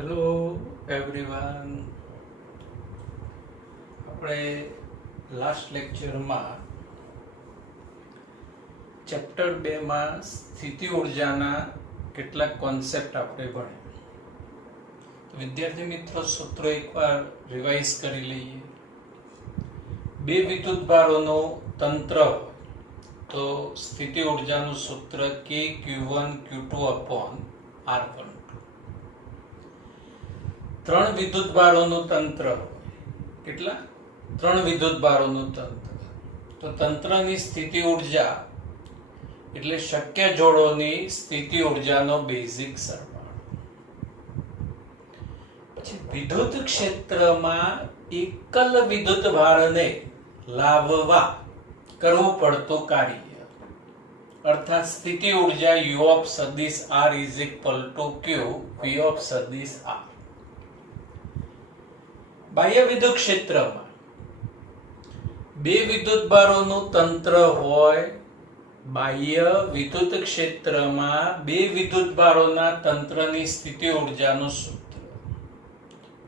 Hello everyone. આપણે last લેક્ચરમાં chapter 2 માં સ્થિતિ ઉર્જાના કેટલાક કોન્સેપ્ટ આપણે ભણ્યા. વિદ્યાર્થી મિત્રો, સૂત્રો એકવાર રિવાઇઝ કરી લઈએ. બે વિદ્યુતભારોનો તંત્ર તો સ્થિતિ ઉર્જાનું સૂત્ર K(Q1, Q2) upon R12. ત્રણ વિદ્યુતભારોનું તંત્ર, કેટલા? ત્રણ વિદ્યુતભારોનું તંત્ર. તો તંત્રની સ્થિતિ ઉર્જા એટલે શક્ય જોડોની સ્થિતિ ઉર્જાનો બેઝિક સરવાળો. પછી વિદ્યુત ક્ષેત્રમાં એકલ વિદ્યુતભારને લાવવા કરવું પડતું કાર્ય, અર્થાત સ્થિતિ ઉર્જા U of સદિશ R is equal to Q V of સદિશ R. બાહ્ય વિદ્યુત ક્ષેત્રમાં બે વિદ્યુતભારોનું તંત્ર હોય. બાહ્ય વિદ્યુત ક્ષેત્રમાં બે વિદ્યુતભારોના તંત્રની સ્થિતિ ઉર્જાનું સૂત્ર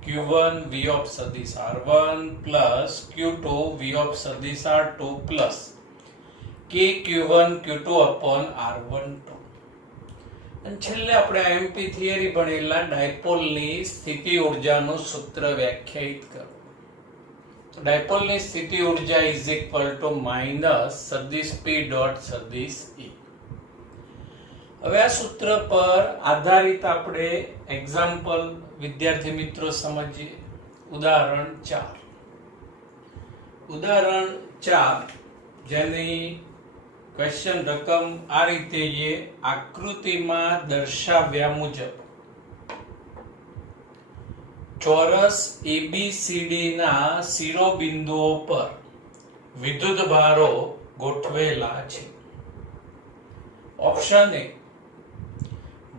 Q1 V of સદિશ R1 plus Q2 V of સદિશ R2 plus K(Q1, Q2) upon R12. અને છેલ્લે આપણે આઈએમપી થિયરી ભણેલા ડાયપોલની સ્થિતિ ઉર્જાનું સૂત્ર વ્યાખ્યાયિત કરો. ડાયપોલની સ્થિતિ ઉર્જા ઇઝ ઇક્વલ ટુ માઇનસ સદિશ P ડોટ સદિશ E. હવે આ સૂત્ર પર આધારિત આપણે એક્ઝામ્પલ વિદ્યાર્થી મિત્રો સમજીએ. ઉદાહરણ 4. ઉદાહરણ 4 જેની ક્વેશ્ચન રકમ આ રીતે છે. આકૃતિમાં દર્શાવ્યા મુજબ ચોરસ ABCD ના શિરોબિંદુઓ પર વિદ્યુતભારો ગોઠવેલા છે. ઓપ્શન એ,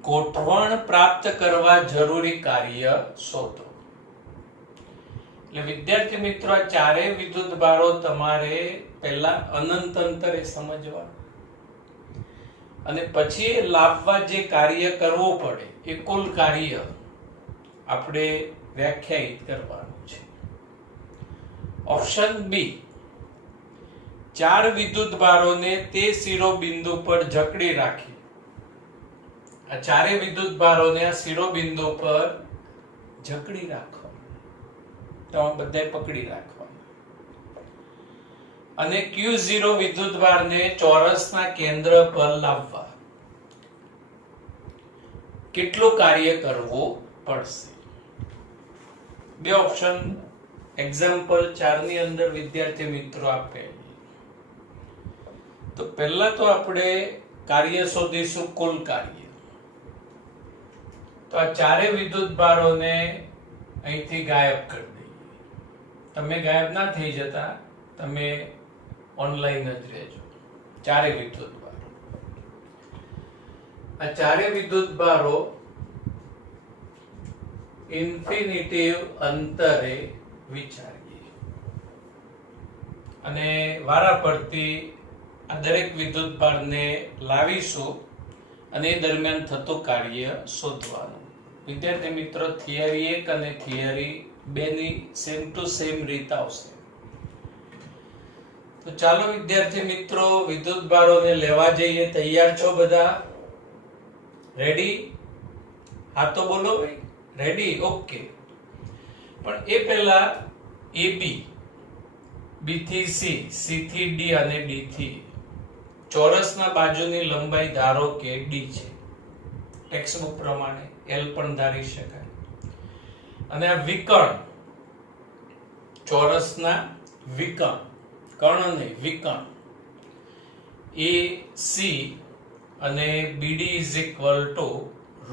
ગોઠવણ પ્રાપ્ત કરવા જરૂરી કાર્ય શોધો. એટલે વિદ્યાર્થી મિત્રો, આ ચારેય વિદ્યુતભારો તમારે પહેલા અનંત અંતરે સમજવા અને પછી લાવવા જે કાર્ય કરવું પડે એ કુલ કાર્ય આપણે વ્યાખ્યાયિત કરવાનું છે. ઓપ્શન બી, ચાર વિદ્યુતભારોને તે શિરોબિંદુ પર જકડી રાખી. આ ચારે વિદ્યુતભારોને આ શિરોબિંદુ પર જકડી રાખો, તો બધાય પકડી રાખવા અને Q0 વિદ્યુતભારને ચોરસના કેન્દ્ર પર લાવવા કેટલું કાર્ય કરવું પડશે? બે ઓપ્શન એક્ઝામ્પલ 4 ની અંદર વિદ્યાર્થી મિત્રો આપે. તો પહેલા તો આપણે કાર્ય શોધીશું, કુલ કાર્ય. તો આ ચારે વિદ્યુતભારોને અહીંથી ગાયબ કરી દઈએ. તમે ગાયબ ના થઈ જતા, તમે ઓનલાઈન જ રહેજો. ચારે વિદ્યુતભારો, આ ચારે વિદ્યુતભારો ઇન્ફિનિટિવ અંતરે વિચારીએ અને વારા પડતી આ દરેક વિદ્યુતભારને લાવીશું અને એ દરમિયાન થતું કાર્ય શોધવાનું. વિદ્યાર્થી મિત્રો, થિયરી 1 અને થિયરી 2 ની સેમ ટુ સેમ રીત આવશે. તો ચાલો વિદ્યાર્થી મિત્રો, વિદ્યુતભારોને લેવા જઈએ. તૈયાર છો બધા? રેડી? હા તો બોલો ભાઈ. રેડી? ઓકે. પણ એ પહેલા AB, B થી C, C થી D અને D થી ચોરસના બાજુની લંબાઈ ધારો કે D છે. ટેક્સ્ટબુક પ્રમાણે L પણ ધારી શકાય. અને આ વિકર્ણ, ચોરસના વિકર્ણ, કર્ણ નહીં વિકર્ણ, AC અને BD is equal to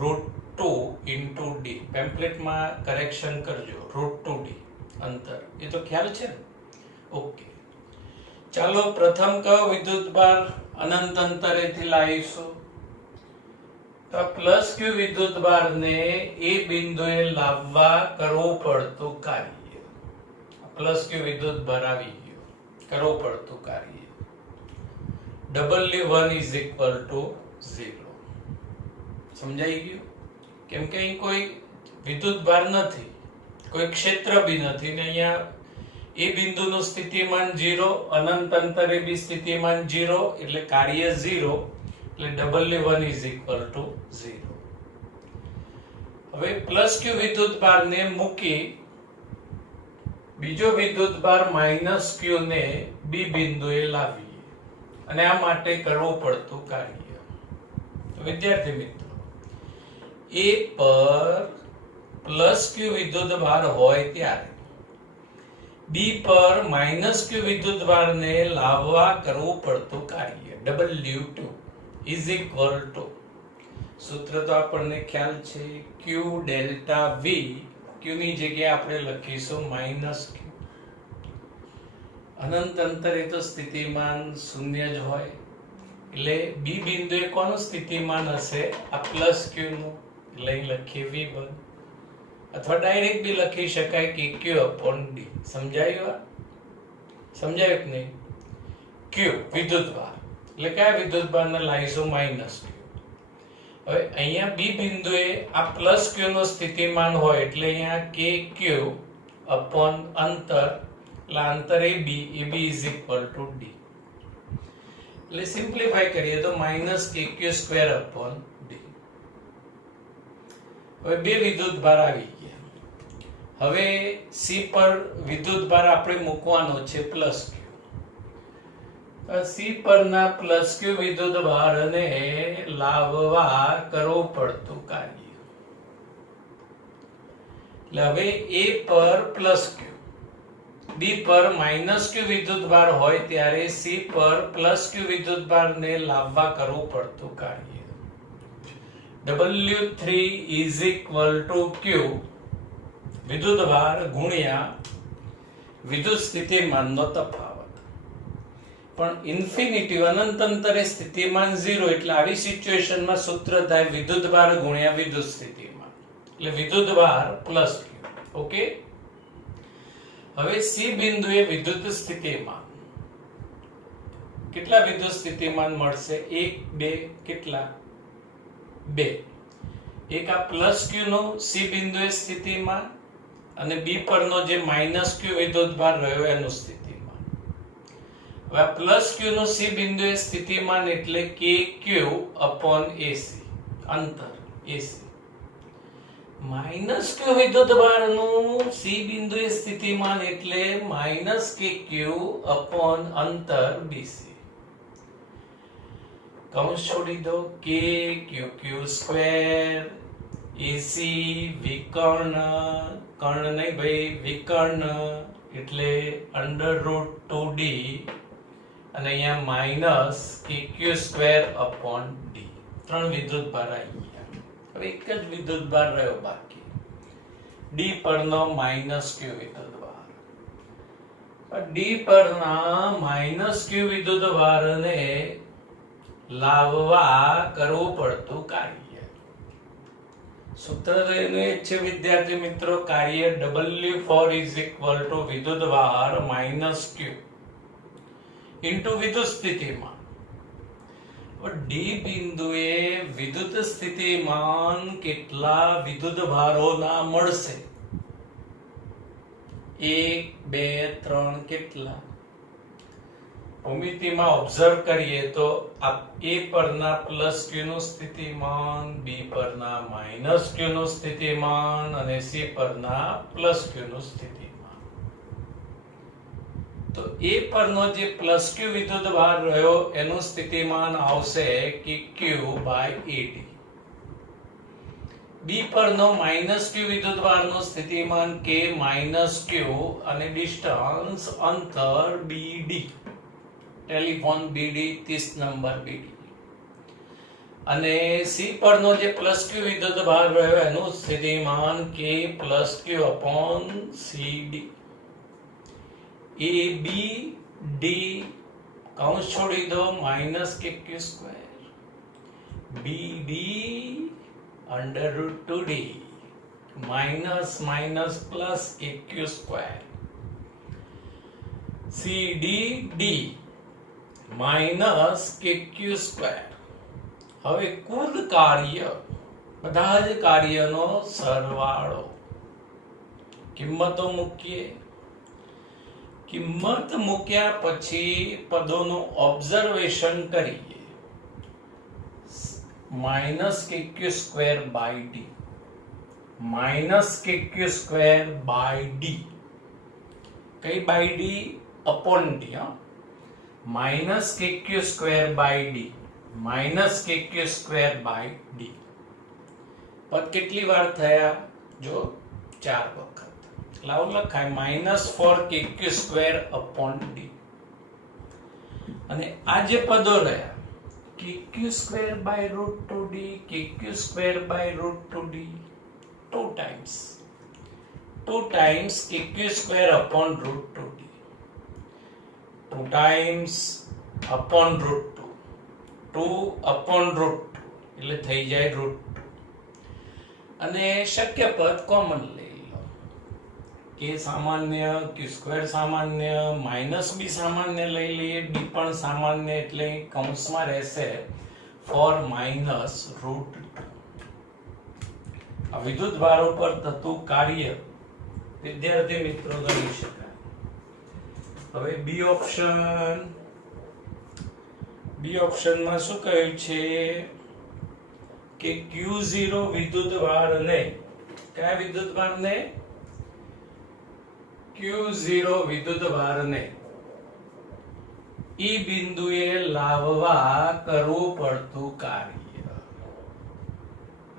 √2 into D. પેમ્પલેટમાં correction કરજો. √2D અંતર, એ તો ખ્યાલ છે ને? ઓકે. ચાલો પ્રથમ કયો વિદ્યુતભાર અનંત અંતરેથી લાવીશું? તો પ્લસ Q વિદ્યુતભારને એ બિંદુએ લાવવા કરવું પડતું કાર્ય. પ્લસ Q વિદ્યુતભાર આવી ગયો, કરવું પડતું કાર્ય W1 is equal to 0. સમજાઈ ગયું? કેમ કે અહીં કોઈ વિદ્યુતભાર નથી, કોઈ ક્ષેત્ર બી નથી ને અહીંયા એ બિંદુનું સ્થિતિમાન 0, અનંત અંતરે બી સ્થિતિમાન 0, એટલે કાર્ય 0, એટલે W1 is equal to 0. હવે પ્લસ ક્યુ વિદ્યુતભારને મૂકી બીજો વિદ્યુતભાર માઇનસ ક્યુ ને બી બિંદુએ લાવીએ અને આ માટે કરવું પડતું કાર્ય. તો વિદ્યાર્થી મિત્રો, એ પર પ્લસ ક્યુ વિદ્યુતભાર હોય ત્યારે બી પર માઇનસ ક્યુ વિદ્યુતભારને લાવવા કરવું પડતું કાર્ય W2 is equal to, સૂત્ર તો આપણને ખ્યાલ છે, Q ડેલ્ટા V. Q ની જગ્યાએ આપણે લખીશું માઇનસ Q. અનંત અંતરે તો સ્થિતિમાન 0 જ હોય, એટલે બી બિંદુએ કોનું સ્થિતિમાન હશે? આ પ્લસ Q નું, એટલે અહીં લખીએ V1, અથવા ડાયરેક્ટ બી લખી શકાય કે Q upon D. સમજાયું? સમજાયું કે નહીં? Q વિદ્યુતભાર, એટલે કયા વિદ્યુતભારને લાવીશું? Minus Q. હવે અહીંયા બી બિંદુએ આ પ્લસ Q નું સ્થિતિમાન હોય, એટલે અહીંયા KQ upon અંતર, એટલે અંતર AB is equal to D. એટલે સિમ્પ્લિફાય કરીએ તો minus KQ square upon D. હવે બે વિદ્યુતભાર આવી ગયા. હવે C પર વિદ્યુતભાર આપણે મૂકવાનો છે પ્લસ Q. C પરના પ્લસ Q વિદ્યુતભારને લાવવા કરવું પડતું કાર્ય. એટલે હવે A પર પ્લસ Q, B પર માઇનસ Q વિદ્યુતભાર હોય ત્યારે C પર પ્લસ Q વિદ્યુતભારને લાવવા કરવું પડતું કાર્ય. W3 is equal to Q વિદ્યુતભાર ગુણ્યા વિદ્યુત સ્થિતિમાનનો તફાવત. પણ ઇન્ફિનિટી અનંત અંતરે સ્થિતિમાન 0, એટલે આવી સિચ્યુએશનમાં સૂત્ર થાય વિદ્યુતભાર ગુણ્યા વિદ્યુત સ્થિતિમાન, એટલે વિદ્યુતભાર પ્લસ Q. ઓકે. હવે C બિંદુએ વિદ્યુત સ્થિતિમાન કેટલા વિદ્યુત સ્થિતિમાન મળશે? 1, 2, કેટલા? 2. એક આ પ્લસ Q નો C બિંદુએ સ્થિતિમાન અને B પરનો જે માઇનસ Q વિદ્યુતભાર રહ્યો એનું સ્થિતિમાન. હવે આ પ્લસ Q નો C બિંદુએ સ્થિતિમાન એટલે KQ upon AC, અંતર AC. માઇનસ Q વિદ્યુતભારનું C બિંદુએ સ્થિતિમાન એટલે માઇનસ KQ upon અંતર BC. કૌંસ છોડી દો. KQQ સ્ક્વેર AC વિકર્ણ, કર્ણ નહીં ભાઈ, વિકર્ણ, એટલે √2D અને અહીંયા minus KQ square upon D. 3 વિદ્યુતભાર આવી ગયા. હવે એક જ વિદ્યુતભાર રહ્યો બાકી, D પરનો માઇનસ Q વિદ્યુતભાર. D પરના માઇનસ Q વિદ્યુતભારને લાવવા કરવું પડતું કાર્ય. સૂત્ર તો એનું એ છે વિદ્યાર્થી મિત્રો, કાર્ય W4 is equal to વિદ્યુતભાર માઇનસ Q ઇન્ટુ વિદ્યુત સ્થિતિમાન. D બિંદુએ વિદ્યુત સ્થિતિમાન કેટલા વિદ્યુતભારોના મળશે? 1, 2, 3, કેટલા? ભૂમિતિમાં ઓબ્ઝર્વ કરીએ તો A પરના પ્લસ Q નું સ્થિતિમાન, B પરના માઇનસ Q નું સ્થિતિમાન અને C પરના પ્લસ Q નું સ્થિતિમાન. તો A પરનો જે પ્લસ Q વિદ્યુતભાર રહ્યો એનું સ્થિતિમાન આવશે KQ by AD. B પરનો માઇનસ Q વિદ્યુતભારનું સ્થિતિમાન K માઇનસ Q અને ડિસ્ટન્સ અંતર BD, telephone BD, 30 number BD. અને C પરનો જે પ્લસ Q વિદ્યુતભાર રહ્યો એનું સ્થિતિમાન K plus Q upon CD. AB D કૌંસ છોડી દો, minus KQ square, BD √2D minus minus plus KQ square, CD D minus KQ square. હવે કુલ કાર્ય બધા જ કાર્યનો સરવાળો. કિંમતો મૂકીએ. કિંમત મૂક્યા પછી પદોનું ઓબ્ઝર્વેશન કરીએ. Minus KQ square by D. Minus KQ square by D. કઈ by D? Upon D. Minus KQ square by D. Minus KQ square by D. પદ કેટલી વાર થયા? જો 4 વખત. લાવ લખાય -4KQ સ્ક્વેર અપોન ડી. અને આ જે પદો રહ્યા KQ square by √2d, KQ square by √2d, 2 times KQ square upon √2d, 2 times upon √2, 2 upon √2 એટલે થઈ જાય √2. અને શક્ય પદ કોમન લઈ લો. કે સામાન્ય, Q સ્ક્વેર સામાન્ય, -b સામાન્ય લઈ લઈએ, d પણ સામાન્ય, એટલે કૌંસમાં રહેશે 4 -√2. આ વિદ્યુતભારો પર થતું કાર્ય વિદ્યાર્થી મિત્રો ગણી શકાય. હવે બી ઓપ્શનમાં શું કહ્યું છે કે Q0 વિદ્યુતભારને, કયા વિદ્યુતભારને? Q0 વિદ્યુતભારને E બિંદુએ લાવવા કરવું પડતું કાર્ય.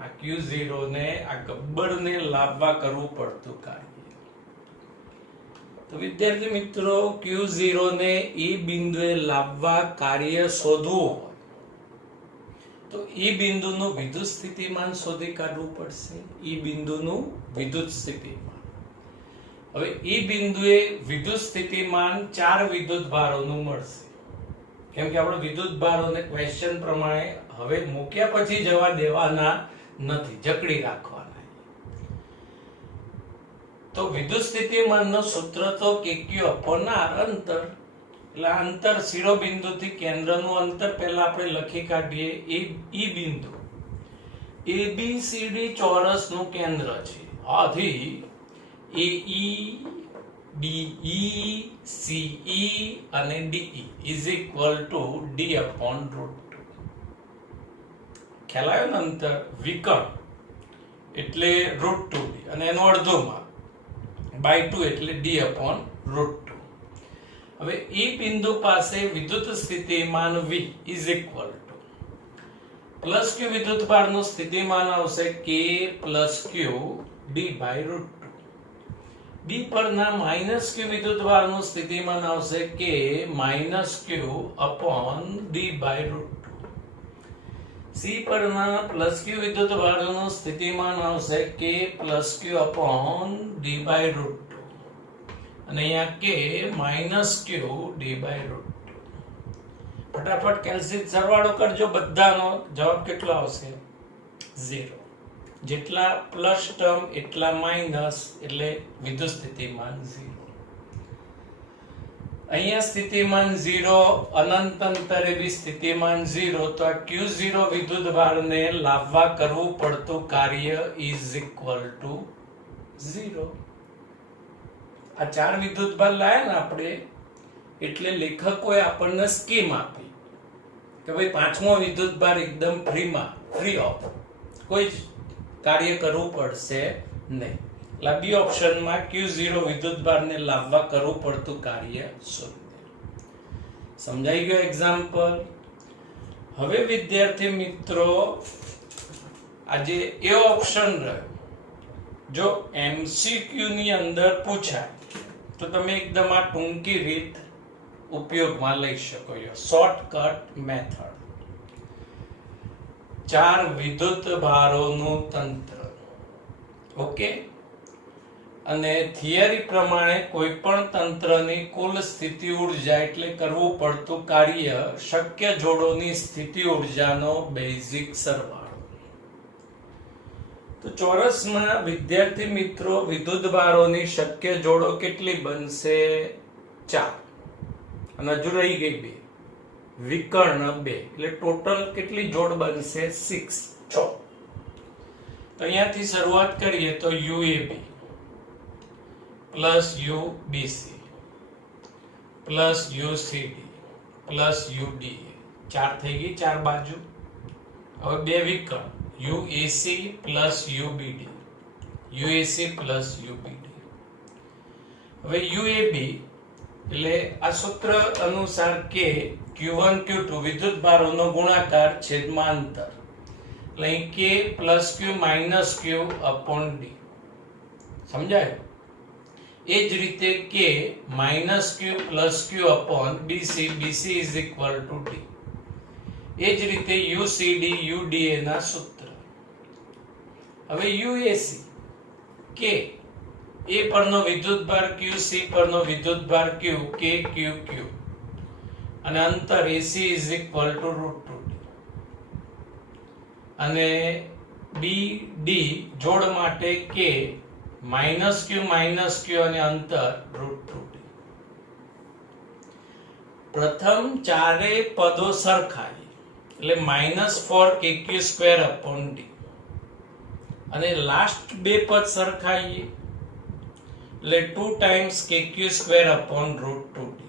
આ Q0 ને, આ ગબ્બરને લાવવા કરવું પડતું કાર્ય. તો વિદ્યાર્થી મિત્રો, Q0 ને E બિંદુએ લાવવા કાર્ય શોધવું હોય તો E બિંદુનું વિદ્યુત સ્થિતિમાન શોધી કાઢવું પડશે. E બિંદુનું વિદ્યુત સ્થિતિમાન. હવે E બિંદુએ વિદ્યુત સ્થિતિમાન 4 વિદ્યુતભારોનું મળશે. કેમ કે આપણે વિદ્યુતભારોને ક્વેશ્ચન પ્રમાણે હવે મૂક્યા પછી જવા દેવાના નથી, જકડી રાખવાના. તો વિદ્યુત સ્થિતિમાનનું સૂત્ર તો KQ અપોન R, અંતર. એટલે અંતર શિરોબિંદુથી કેન્દ્રનું અંતર પહેલા આપણે લખી કાઢીએ. E બિંદુ ABCD ચોરસનું કેન્દ્ર છે. આથી AE, BE, CE અને DE is equal to D upon √2. ખ્યાલ આવ્યો ને? અંતર વિકર્ણ એટલે √2D અને એનો અડધોમાં by 2 એટલે D upon √2. હવે E બિંદુ પાસે વિદ્યુત સ્થિતિમાન V is equal to plus Q વિદ્યુતભારનું સ્થિતિમાન આવશે K plus Q D by √2. B પરના માઇનસ Q વિદ્યુતભારનું સ્થિતિમાન આવશે K minus Q upon D by √2. C પરના પ્લસ Q વિદ્યુતભારનું સ્થિતિમાન આવશે K plus Q upon D by √2. અને અહીંયા K minus Q D by √2. ફટાફટ કેલ્સી સરવાળો કરજો બધાનો. જવાબ કેટલો આવશે? 0. જેટલા પ્લસ ટર્મ એટલા માઇનસ, એટલે વિદ્યુત સ્થિતિમાન 0. અહીંયા સ્થિતિમાન 0, અનંત અંતરે બી સ્થિતિમાન 0. તો આ Q0 વિદ્યુતભારને લાવવા કરવું પડતું કાર્ય is equal to 0. આ 4 વિદ્યુતભાર લાયા ને આપણે, એટલે લેખકોએ આપણને સ્કીમ આપી કે ભાઈ 5મો વિદ્યુતભાર એકદમ ફ્રી ઓફ, કોઈ જ કાર્ય કરવું પડશે નહીં. એટલે બી ઓપ્શનમાં Q0 વિદ્યુતભારને લાવવા કરવું પડતું કાર્ય શોધો. સમજાઈ ગયો એક્ઝામ્પલ? હવે વિદ્યાર્થી મિત્રો, આજે એ ઓપ્શન રહ્યો, જો MCQ ની અંદર પૂછાય તો તમે એકદમ આ ટૂંકી રીત ઉપયોગમાં લઈ શકો છો. Shortcut method. 4 વિદ્યુતભારોનું તંત્ર. ઓકે. અને થિયરી પ્રમાણે કોઈ પણ તંત્રની કુલ સ્થિતિ ઊર્જા એટલે કરવું પડતું કાર્ય શક્ય જોડોની સ્થિતિ ઊર્જાનો બેઝિક સરવાળો. તો ચોરસમાં વિદ્યાર્થી મિત્રો વિદ્યુતભારોની શક્ય જોડો કેટલી બનશે? 4. અને હજુ રહી ગઈ 2, વિકર્ણ 2, એટલે ટોટલ કેટલી જોડ બનશે? 6. તો અહીંયાથી શરૂઆત કરીએ તો UAB plus UBC plus UCD plus UDA, 4 થઈ ગઈ 4 બાજુ. હવે બે વિકલ્પ UAC plus UBD, UAC plus UBD. હવે UAB એટલે આ સૂત્ર અનુસાર કે Q1 Q2 વિદ્યુત ભારોનો ગુણાકાર છેદમાં અંતર, એટલે અહીં K plus Q minus Q upon D. સમજાય? એ જ રીતે K minus Q plus Q upon BC, BC is equal two D. એ જ રીતે UCD UDA ના સૂત્ર. હવે UAC K A પરનો વિદ્યુતભાર Q, C પરનો વિદ્યુતભાર Q, K Q Q, અને અંતર AC is equal two √2D. અને BD જોડ માટે K માઇનસ Q અને અંતર √2D. પ્રથમ ચારે પદો સરખાઈ, એટલે -4KQ² અપોન D. અને લાસ્ટ બે પદ સરખાઈએ એટલે 2 times KQ² upon √2D.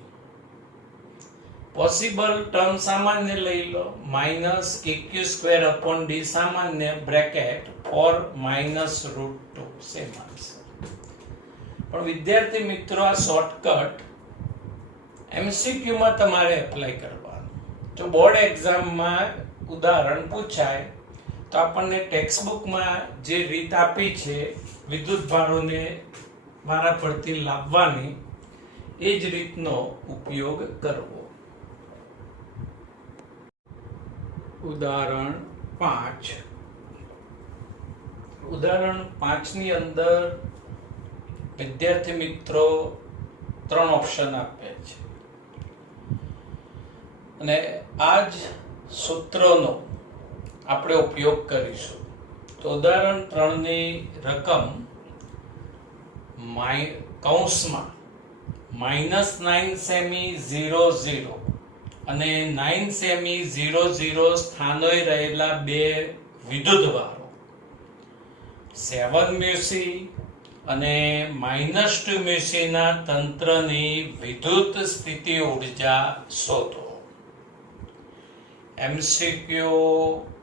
Possible term સામાન્ય લઈ લો, -KQ² અપોન D સામાન્ય, બ્રેકેટ 4 -√2 સેમ આન્સર. પણ વિદ્યાર્થી મિત્રો, આ શોર્ટકટ MCQ માં તમારે એપ્લાય કરવાનું. જો બોર્ડ એક્ઝામમાં ઉદાહરણ પૂછાય તો આપણને ટેક્સ્ટ બુકમાં જે રીત આપી છે વિદ્યુત ભારોને વારા પડતી લાવવાની, એ જ રીતનો ઉપયોગ કરવો. ઉદાહરણ 5. ઉદાહરણ 5 ની અંદર વિદ્યાર્થી મિત્રો 3 ઓપ્શન આપ્યા છે અને આ જ સૂત્રનો આપણે ઉપયોગ કરીશું. તો ઉદાહરણ 3 ની રકમ કૌંસમાં -9 સેમી 0 અને 9 સેમી 0 સ્થાનોએ રહેલા બે વિદ્યુતભારો 7 મ્યુસી અને -2 મ્યુસીના તંત્રની વિદ્યુત સ્થિતિ ઊર્જા શોધો. MCQ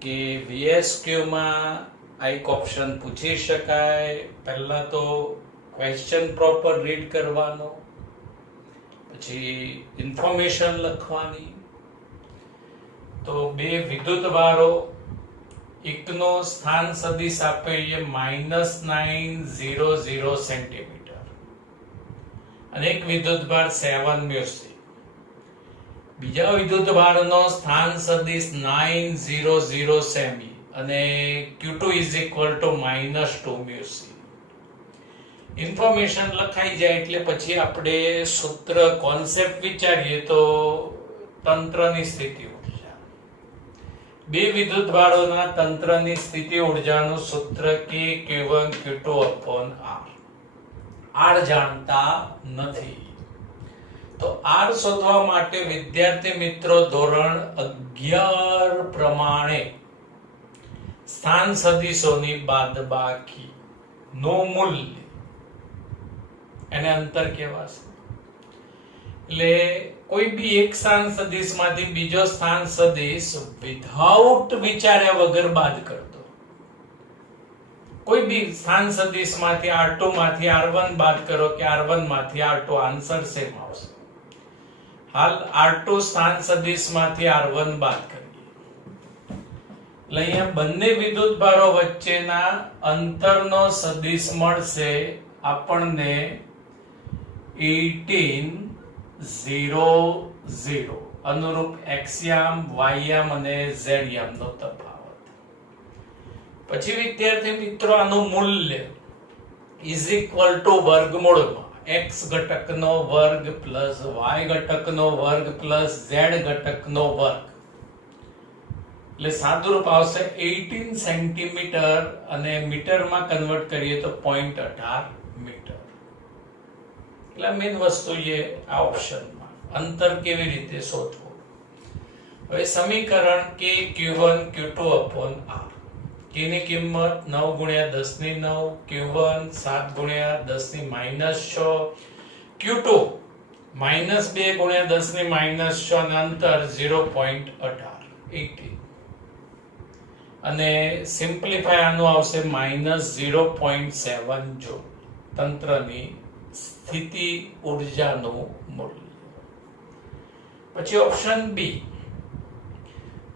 કે VSQ માં આ એક ઓપ્શન પૂછી શકાય. પહેલા તો ક્વેશ્ચન પ્રોપર રીડ કરવાનો, પછી ઇન્ફોર્મેશન લખવાની. તો બે વિદ્યુતભારો, એકનો સ્થાન સદિશ આપીએ -900 સેન્ટીમીટર અને એક વિદ્યુતભાર 7 મ્યુસી. બીજા વિદ્યુતભારનો સ્થાન સદિશ 900 સેમી અને Q2 ઇઝ ઇક્વલ ટુ -2 મ્યુસી. ઇન્ફોર્મેશન લખાઈ જાય એટલે પછી આપણે સૂત્ર કોન્સેપ્ટ વિચારીએ તો તંત્રની સ્થિતિ ઊર્જા, બે વિદ્યુતભારોના તંત્રની સ્થિતિ ઊર્જાનું સૂત્ર K Q1 Q2 upon R. R જાણતા નથી તો R શોધવા માટે વિદ્યાર્થી મિત્રો ધોરણ 11 પ્રમાણે સ્થાન સદિશોની બાદબાકી નું મૂલ્ય, એને અંતર કહેવાશે. એટલે કોઈ બી એક સ્થાન સદિશ માંથી બીજો સ્થાન સદિશ વિધાઉટ વિચાર્યા વગર બાદ કરી દો. કોઈ બી સ્થાન સદિશ માંથી R2 માંથી R1 બાદ કરો કે R1 માંથી R2, આન્સર સેમ આવશે. હાલ R2 સ્થાન સદિશ માંથી R1 બાદ કરીએ એટલે અહીંયા બંને વિદ્યુતભારો વચ્ચેના અંતરનો સદિશ મળશે આપણને 18 અનુરૂપ x યામ, y યામ અને z યામનો તફાવત. પછી વિદ્યાર્થી મિત્રો આનું મૂલ્ય ઇઝ ઇક્વલ ટુ વર્ગમૂળમાં x ઘટકનો વર્ગ પ્લસ y ઘટકનો વર્ગ પ્લસ z ઘટકનો વર્ગ, એટલે સાદુરૂપ આવશે 18 સેન્ટીમીટર અને મીટરમાં કન્વર્ટ કરીએ તો 0.18 મીટર. એટલે મેઇન વસ્તુ એ આ ઓપ્શનમાં અંતર કેવી રીતે શોધવું. હવે સમીકરણ K Q1 Q2 upon R. K ની કિંમત 9 ગુણ્યા 10 ની 9, Q1 7 ગુણ્યા 10 ની -6, Q2 -2 ગુણ્યા 10 ની -6 અને અંતર 0.18 અને સિમ્પ્લિફાય આનું આવશે -0.7 જૂલ તંત્રની સ્થિતિ ઊર્જાનું મૂલ્ય. પછી ઓપ્શન બી,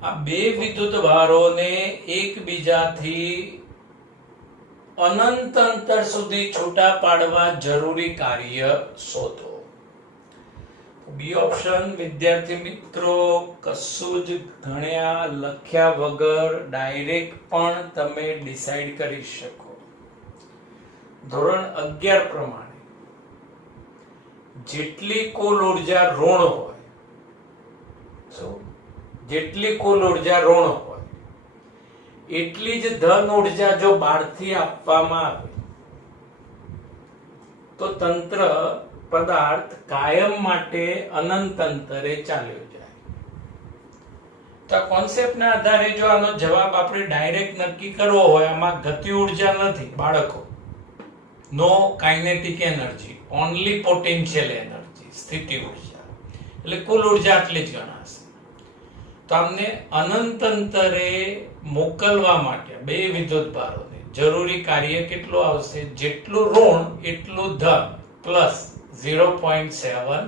આ બે વિદ્યુત ભારોને એકબીજાથી અનંત અંતર સુધી છૂટા પાડવા જરૂરી કાર્ય શોધો. બી ઓપ્શન વિદ્યાર્થી મિત્રો કશું જ ગણ્યા લખ્યા વગર ડાયરેક્ટ પણ તમે ડિસાઈડ કરી શકો. ધોરણ 11 પ્રમાણે જેટલી કુલ ઉર્જા ઋણ હોય, જેટલી કુલ ઉર્જા ઋણ હોય એટલી જ ધન ઉર્જા જો બહારથી આપવામાં આવે તો તંત્ર પદાર્થ કાયમ માટે અનંત અંતરે ચાલ્યો જાય. તો આ કોન્સેપ્ટના આધારે જો આનો જવાબ આપણે ડાયરેક્ટ નક્કી કરવો હોય, આમાં ગતિ ઉર્જા નથી બાળકો, no kinetic energy, only potential energy, સ્થિતિ ઉર્જા, એટલે કુલ ઉર્જા આટલી જ ગણાશે. તો આમને અનંત અંતરે મોકલવા માટે બે વિદ્યુત ભારોને જરૂરી કાર્ય કેટલું આવશે? જેટલું ઋણ એટલું ધન પ્લસ 0.7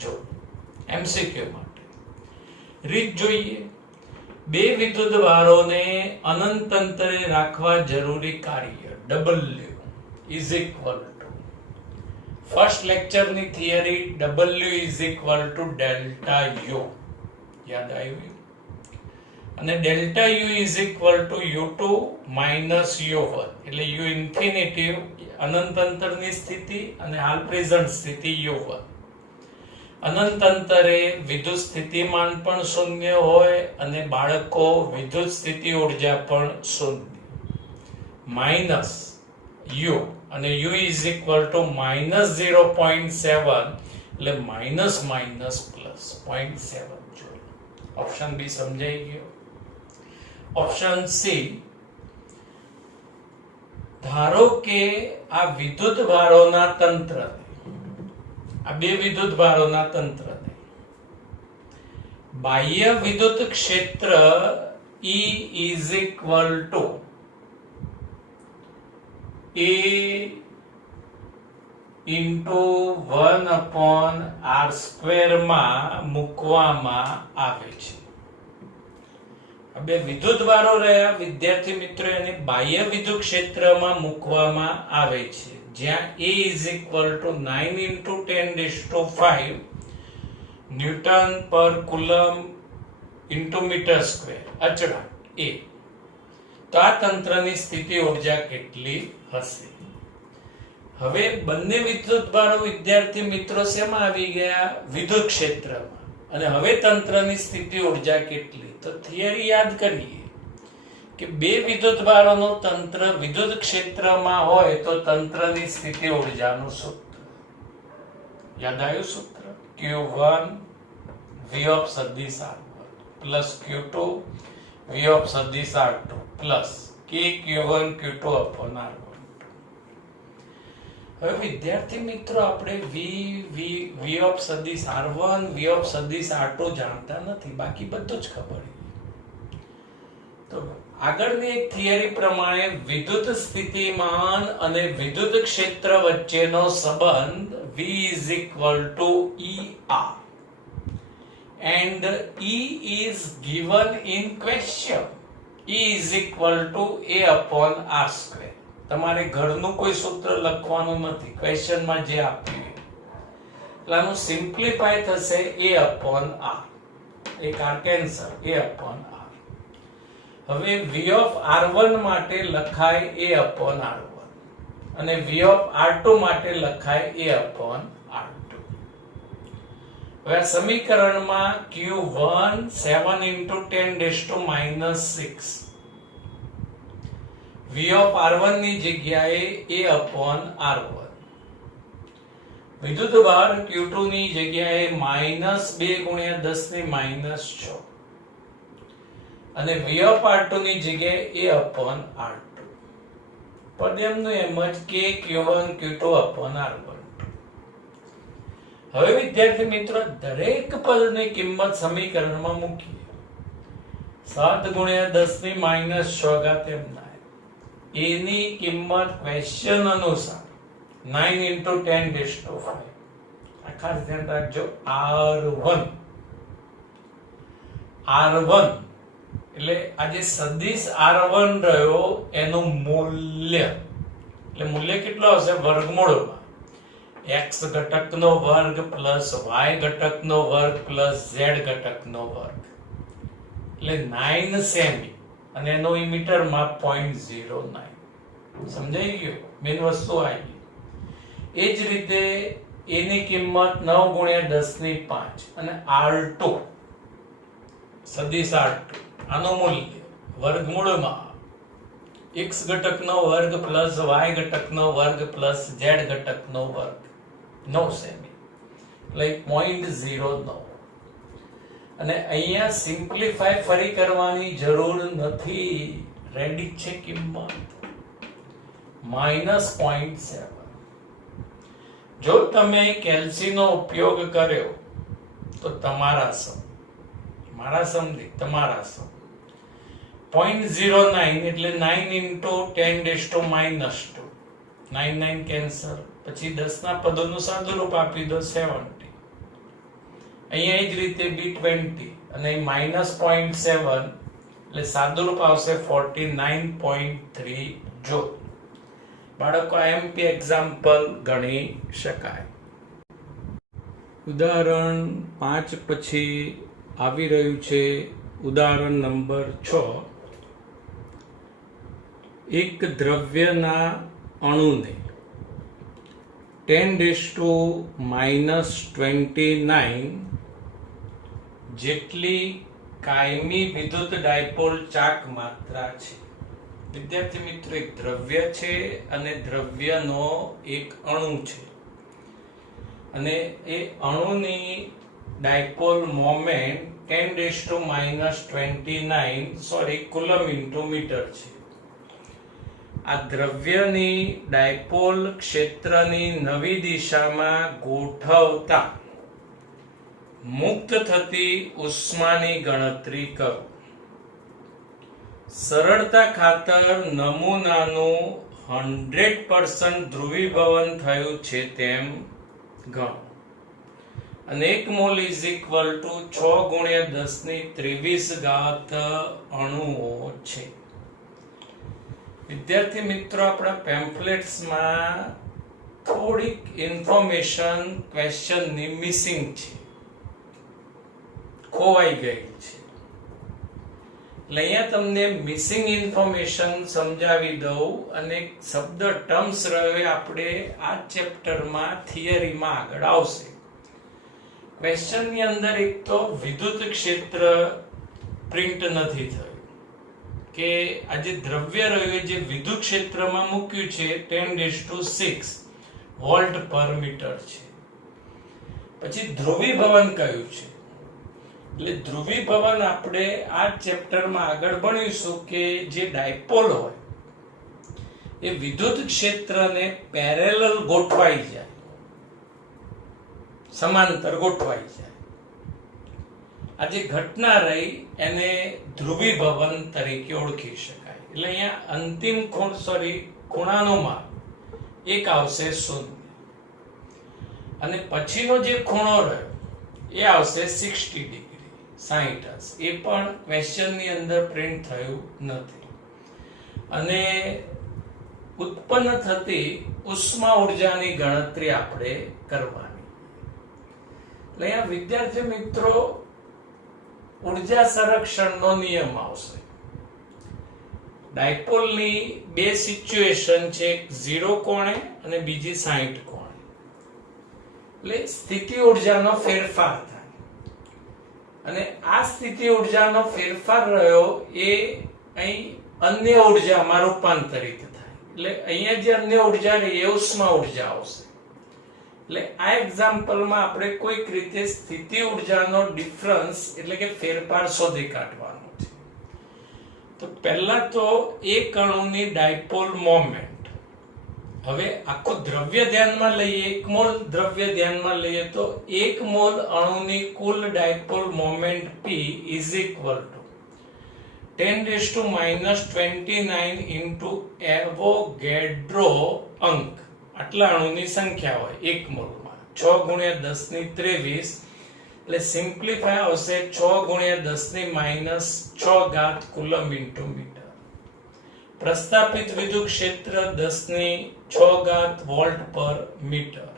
જૂલ. એમસીક્યુ માટે રીત જોઈએ. બે વિદ્યુત ભારોને અનંત અંતરે રાખવા જરૂરી કાર્ય W is equal to, first લેક્ચરની theory, W is equal to delta U, યાદ આવ્યું? અને delta U is equal to U2 minus U1, એટલે U ઇન્ફિનિટી અનંત અંતરની સ્થિતિ અને હાલ પ્રેઝન્ટ સ્થિતિ U1. અનંત અંતરે વિદ્યુત સ્થિતિમાન પણ શૂન્ય હોય અને બાળકો વિદ્યુત સ્થિતિ ઉર્જા પણ શૂન્ય, માઇનસ U અને U is equal to -0.7, એટલે minus minus plus 0.7 joule. Option B સમજાઈ ગયો. ઓપ્શન સી, ધારો કે આ વિદ્યુત ભારોના તંત્રને, આ બે વિદ્યુત ભારોના તંત્રને બાહ્ય વિદ્યુત ક્ષેત્ર E is equal to A into 1/r² માં મૂકવામાં આવે છે. બે વિદ્યુત ભારો રહ્યા વિદ્યાર્થી મિત્રો, એને બાહ્ય વિદ્યુત ક્ષેત્રમાં મૂકવામાં આવે છે, જ્યાં A is equal to 9 into 10⁵ newton પર કુલમ into મીટર સ્ક્વેર અચળાંક A. તો આ તંત્રની સ્થિતિ ઊર્જા કેટલી હશે? હવે બંને વિદ્યુત ભારો વિદ્યાર્થી મિત્રો શેમાં આવી ગયા? વિદ્યુત ક્ષેત્રમાં. અને હવે તંત્રની સ્થિતિ ઊર્જા કેટલી? તો થિયરી યાદ કરીએ કે બે વિદ્યુત ભારોનું તંત્ર વિદ્યુત ક્ષેત્રમાં હોય તો તંત્રની સ્થિતિ ઊર્જાનું સૂત્ર યાદ આવ્યું? સૂત્ર Q1 V of સદિશ R1 plus Q2 V of સદિશ R2 plus K Q1 Q2 upon R1. હવે વિદ્યાર્થી મિત્રો આપણે V of સદિશ R1 V of સદિશ R2 જાણતા નથી, બાકી બધું જ ખબર. તો આગળની એક થિયરી પ્રમાણે વિદ્યુત સ્થિતિમાન અને વિદ્યુત ક્ષેત્ર વચ્ચેનો સંબંધ V is equal to ER and E is given in question. E is equal to A upon R². તમારે ઘરનું કોઈ સૂત્ર લખવાનું નથી, ક્વેશ્ચનમાં જે આપ્યું એટલે આનું સિમ્પ્લિફાય થશે A upon R, એક R cancel, A upon R. હવે V of R1 માટે લખાય A upon R1 અને V of R2 માટે લખાય A upon R2. હવે આ સમીકરણમાં Q1 7 into 10⁻⁻⁶ V of R1 ની જગ્યાએ A upon R1, વિદ્યુત ભાર Q2 ની જગ્યાએ -2 × 10⁻⁶, અને V of R2 ની જગ્યાએ A upon R2. પદ એમનું એમ જ K Q1 Q2 upon R1. હવે વિદ્યાર્થી મિત્રો દરેક પદની કિંમત સમીકરણમાં મૂકીએ. 7 ગુણ્યા 10 ની -6 ઘાત એમના a ની કિંમત ક્વેશ્ચન અનુસાર 9 into 10 raised to 5. આ ખાસ ધ્યાન રાખજો. R1 એટલે આ જે સદિશ R1 રહ્યો એનું મૂલ્ય, એટલે મૂલ્ય કેટલો આવશે? વર્ગમૂળમાં x ઘટકનો વર્ગ પ્લસ y ઘટકનો વર્ગ પ્લસ z ઘટકનો વર્ગ, એટલે 9 સેમી અને એનો મીટરમાં 0.09. સમજાઈ ગયું? મેન વસ્તુ આવી. એ જ રીતે a ની કિંમત 9 ગુણ્યા 10 ની 5 અને R2 સદિશ R2 આનું મૂલ્ય વર્ગમૂળમાં x ઘટકનો વર્ગ પ્લસ y ઘટકનો વર્ગ પ્લસ z ઘટકનો વર્ગ 9 સેમી, એટલે 0.09. અને અહીંયા સિમ્પ્લિફાય ફરી કરવાની જરૂર નથી, રેડી છે કિંમત -0.7. જો તમે કેલ્સીનો ઉપયોગ કર્યો તો તમારા સમ 0.09 એટલે 9 into 10 raised to -2, 9 કેન્સલ, પછી 10 ના પદોનું સાદુરૂપ આપી દો 70. અહીંયા એ જ રીતે B20 અને -0.7 એટલે સાદુરૂપ આવશે 49.3 જોલ. બાળકો IMP એક્ઝામ્પલ ગણી શકાય. ઉદાહરણ 5 પછી આવી રહ્યું છે ઉદાહરણ નંબર 6. એક દ્રવ્યના અણુને 10⁻⁻29 જેટલી કાયમી વિદ્યુત ડાયપોલ ચાક માત્રા છે. વિદ્યાર્થી મિત્રો એક દ્રવ્ય છે અને દ્રવ્યનો એક અણુ છે અને એ અણુની dipole moment 10⁻29 coulomb into metre છે. આ દ્રવ્યની ડાયપોલ ક્ષેત્રની નવી દિશામાં ગોઠવતા મુક્ત થતી ઉષ્માની ગણતરી કરો. સરળતા ખાતર નમૂનાનું 100% ધ્રુવીભવન થયું છે તેમ ગણો. અને 1 મોલ ઇઝ ઇક્વલ ટુ 6 ગુણ્યા 10 ની 23 ઘાત અણુઓ છે. વિદ્યાર્થી મિત્રો આપણા પેમ્ફલેટ્સમાં થોડીક ઇન્ફોર્મેશન ક્વેશ્ચનની મિસિંગ છે, ખોવાઈ ગઈ છે. એટલે અહીંયા તમને મિસિંગ ઇન્ફોર્મેશન સમજાવી દઉં અને શબ્દ ટર્મ્સ રહ્યો આપણે આ ચેપ્ટરમાં થિયરીમાં આગળ આવશે. ક્વેશ્ચનની અંદર એક તો વિદ્યુત ક્ષેત્ર પ્રિન્ટ નથી થયું કે આ જે દ્રવ્ય રહ્યું જે વિદ્યુત ક્ષેત્રમાં મૂક્યું છે 10⁶ વોલ્ટ પર મીટર છે. પછી ધ્રુવીભવન કયું છે, એટલે ધ્રુવીભવન આપણે આ ચેપ્ટરમાં આગળ ભણીશું કે જે ડાયપોલ હોય એ વિદ્યુત ક્ષેત્રને પેરેલલ ગોઠવાઈ જાય, સમાંતર ગોઠવાઈ જાય. આ જે ઘટના રહી એને ધ્રુવીભવન તરીકે ઓળખી શકાય. એટલે અહીંયા અંતિમ ખૂણાનો માપ એક આવશે 0 અને પછીનો જે ખૂણો રહ્યો એ આવશે 60 ડિગ્રી, 60 હશે. એ પણ ક્વેશ્ચનની અંદર પ્રિન્ટ થયું નથી. અને ઉત્પન્ન થતી ઉષ્મા ઉર્જાની ગણતરી આપણે કરવાની. એટલે અહીંયા વિદ્યાર્થી મિત્રો ઉર્જા સંરક્ષણનો નિયમ આવશે. ડાયપોલની બે સિચ્યુએશન છે, એક 0 કોણે અને બીજી 60 કોણે. એટલે સ્થિતિ ઉર્જાનો ફેરફાર થાય અને આ સ્થિતિ ઉર્જાનો ફેરફાર રહ્યો એ અહીં અન્ય ઉર્જામાં રૂપાંતરિત થાય. એટલે અહીંયા જે અન્ય ઉર્જા રહી એ ઉષ્મા ઉર્જા આવશે. એટલે આ એક્ઝામ્પલમાં આપણે કોઈક રીતે સ્થિતિ ઉર્જાનો ડિફરન્સ એટલે કે ફેરફાર શોધી કાઢવાનો છે. તો પહેલા તો એક અણુની ડાયપોલ મોમેન્ટ, હવે આખો દ્રવ્ય ધ્યાનમાં લઈએ, 1 મોલ દ્રવ્ય ધ્યાનમાં લઈએ તો 1 મોલ અણુની કુલ dipole moment P is equal to 10⁻29 into Avogadro અંક, આટલા અણુની સંખ્યા હોય 1 મોલમાં. 6 × 10⁻23 એટલે સિમ્પ્લિફાય આવશે 6 × 10⁻6 કુલમ ઇન્ટુ મીટર. પ્રસ્થાપિત વિદ્યુત ક્ષેત્ર 10⁶ વોલ્ટ પર મીટર.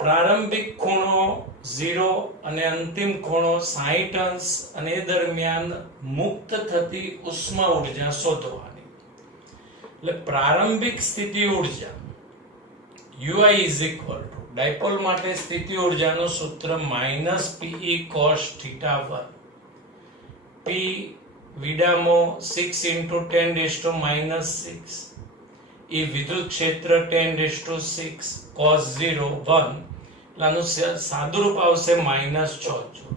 પ્રારંભિક ખૂણો 0 અને અંતિમ ખૂણો 60 અંશ, અને એ દરમિયાન મુક્ત થતી ઉષ્મા ઉર્જા શોધવાની. એટલે પ્રારંભિક સ્થિતિ ઉર્જા UI is equal to, dipole માટે સ્થિતિ ઉર્જાનું સૂત્ર -Pe cos θ1. P વિડામો 6 × 10⁻6, એ વિદ્યુત ક્ષેત્ર 10⁶ cos 0 1, આનું સાદુરૂપ આવશે -6 જૂલ.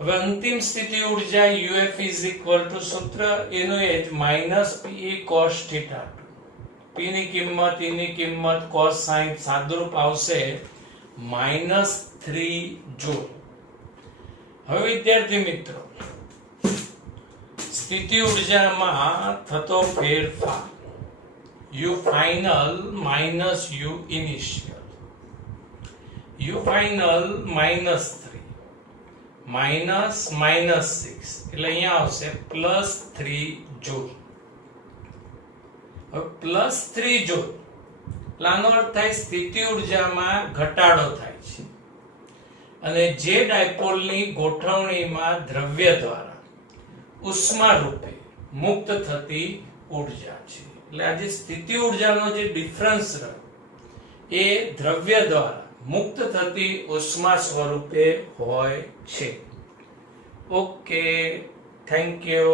હવે અંતિમ સ્થિતિ ઉર્જા UF is equal to, સૂત્ર એનું એ જ -Pe cos θ2. P ની કિંમત, E ની કિંમત, cos sin, સાદુરૂપ આવશે -3 જૂલ. હવે વિદ્યાર્થી મિત્રો, સ્થિતિ ઉર્જામાં થતો ફેરફાર U final minus U initial, U final -3 -6, એટલે અહીંયા આવશે +3 જૂલ. હવે +3 જૂલ, આનો અર્થ થાય સ્થિતિ ઉર્જામાં ઘટાડો થાય છે, અને જે ડાયપોલની ગોઠવણીમાં દ્રવ્ય દ્વારા ઉષ્મા રૂપે મુક્ત થતી ઉર્જા છે. એટલે આ જે સ્થિતિ ઉર્જાનો જે ડિફરન્સ રહ્યો એ દ્રવ્ય દ્વારા મુક્ત થતી ઉષ્મા સ્વરૂપે હોય છે. Okay, thank you.